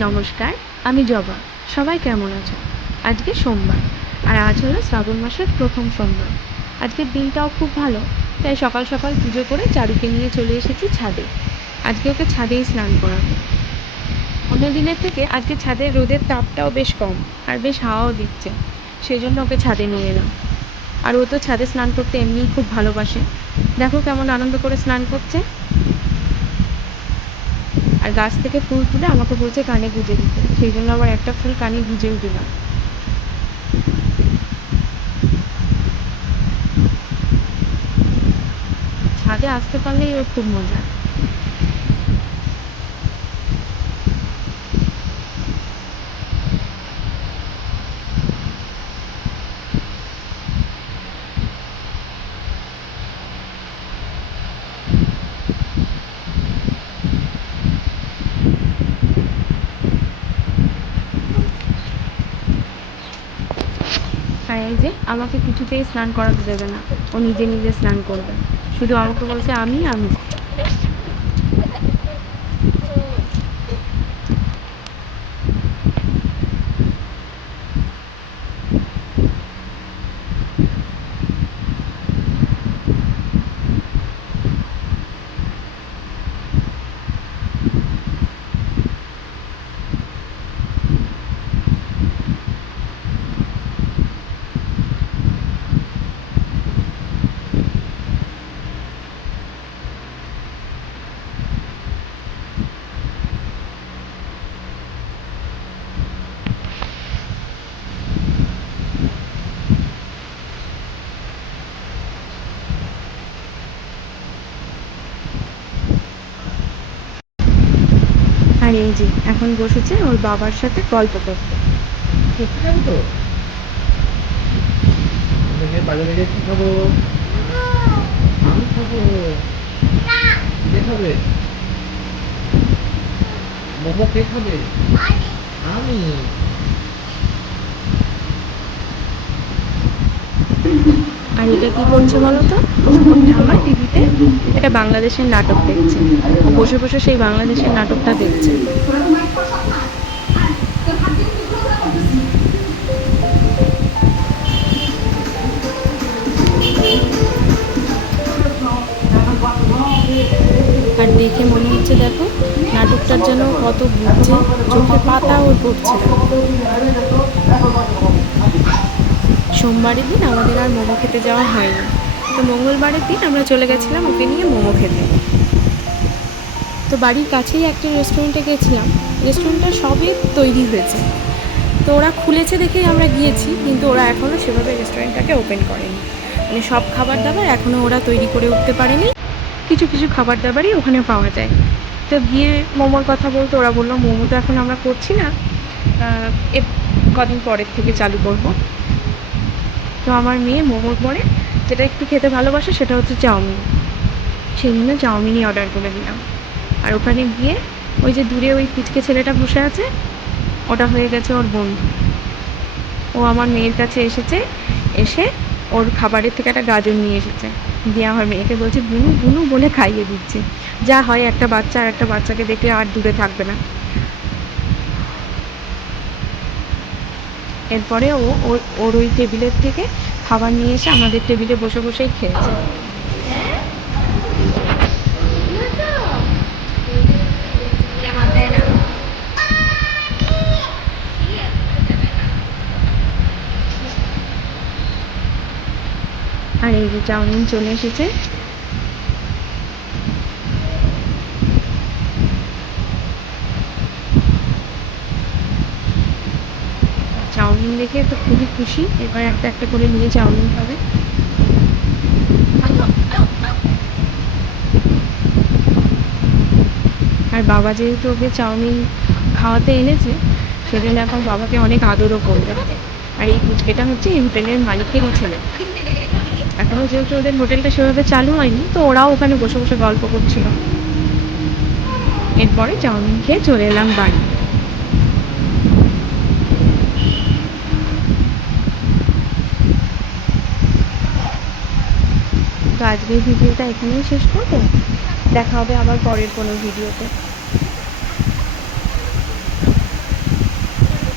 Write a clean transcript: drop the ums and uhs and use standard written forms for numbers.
নমস্কার, আমি জবা। সবাই কেমন আছো? আজকে সোমবার, আর আজ হলো শ্রাবণ মাসের প্রথম সোমবার। আজকের দিনটাও খুব ভালো, তাই সকাল সকাল পুজো করে চারুকে নিয়ে চলে এসেছি ছাদে। আজকে ওকে ছাদেই স্নান করাবো। অন্য দিনের থেকে আজকে ছাদের রোদের তাপটাও বেশ কম, আর বেশ হাওয়াও দিচ্ছে, সেই জন্য ওকে ছাদে নিয়ে এলাম। আর ও তো ছাদে স্নান করতে এমনিই খুব ভালোবাসে। দেখো কেমন আনন্দ করে স্নান করছে। আর গাছ থেকে ফুল তুলে আমাকে বলছে কানে গুঁজে দিতে, সেই জন্য আবার একটা ফুল কানে গুঁজেও দিলাম। ছাদে আসতে পারলেই ওর খুব মজা। আর এই যে আমাকে কিছুতেই স্নান করাতে দেবে না, ও নিজে নিজে স্নান করবে। শুধু আমাকে বলছে আমি আমি। আর এই যে এখন বসেছে ওর বাবার সাথে গল্প করতে। তো বাজারে গিয়ে কি খাবো? আমি খাবো। কে খাবে? মোমো কে খাবে? আমি। আর এটা কি করছে বলো তো, ওর ঠাম্মা টিভিতে এটা বাংলাদেশের নাটক দেখছে। ও বসে বসে সেই বাংলাদেশের নাটকটা দেখছে। আর দেখে মনে হচ্ছে দেখো নাটকটার যেন কত বুঝছে, চোখে পাতা ওর পড়ছে না। সোমবারের দিন আমাদের আর মোমো খেতে যাওয়া হয়নি, তো মঙ্গলবারের দিন আমরা চলে গেছিলাম ওকে নিয়ে মোমো খেতে। তো বাড়ির কাছেই একটা রেস্টুরেন্টে গেছিলাম। রেস্টুরেন্টটা সবে তৈরি হয়েছে, তো ওরা খুলেছে দেখেই আমরা গিয়েছি, কিন্তু ওরা এখনও সেভাবে রেস্টুরেন্টটাকে ওপেন করেনি। মানে সব খাবার দাবার এখনও ওরা তৈরি করে উঠতে পারেনি। কিছু কিছু খাবার দাবারই ওখানে পাওয়া যায়। তো গিয়ে মোমোর কথা বলতে ওরা বললো মোমো তো এখন আমরা করছি না, এ কদিন পরের থেকে চালু করব। তো আমার মেয়ে মোমোর পরে যেটা একটু খেতে ভালোবাসে সেটা হচ্ছে চাউমিন, সেই জন্য চাউমিনই অর্ডার করে দিলাম। আর ওখানে গিয়ে ওই যে দূরে ওই পিচকে ছেলেটা বসে আছে, ওটা হয়ে গেছে ওর বন্ধু। ও আমার মেয়ের কাছে এসেছে, এসে ওর খাবারের থেকে একটা গাজর নিয়ে এসেছে, দিয়ে আমার মেয়েকে বলছে বুনু বুনু বলে খাইয়ে দিচ্ছে। যা হয় একটা বাচ্চা আর একটা বাচ্চাকে দেখলে আর দূরে থাকবে না। এরপরে ও ওর ওর ওই টেবিলের থেকে খাবার নিয়ে এসে আমাদের টেবিলে বসে বসেই খেয়েছে। আর এই যে চাউমিন চলে এসেছে। চাউমিন দেখে তো খুবই খুশি, এবার একটা একটা করে নিয়ে চাউমিন খাবে। আর বাবা যেহেতু ওকে চাউমিন খাওয়াতে এনেছে, সেজন্য এখন বাবাকে অনেক আদরও করবে। আর এই পুচকেটা হচ্ছে এই হোটেলের মালিকেরই ছেলে। এখনও যেহেতু ওদের হোটেলটা সেভাবে চালু হয়নি, তো ওরাও ওখানে বসে বসে গল্প করছিল। এরপরে চাউমিন খেয়ে চলে এলাম বাড়ি। তো আজকের ভিডিওটা এখানেই শেষ করবো। দেখা হবে আবার পরের কোনো ভিডিওতে।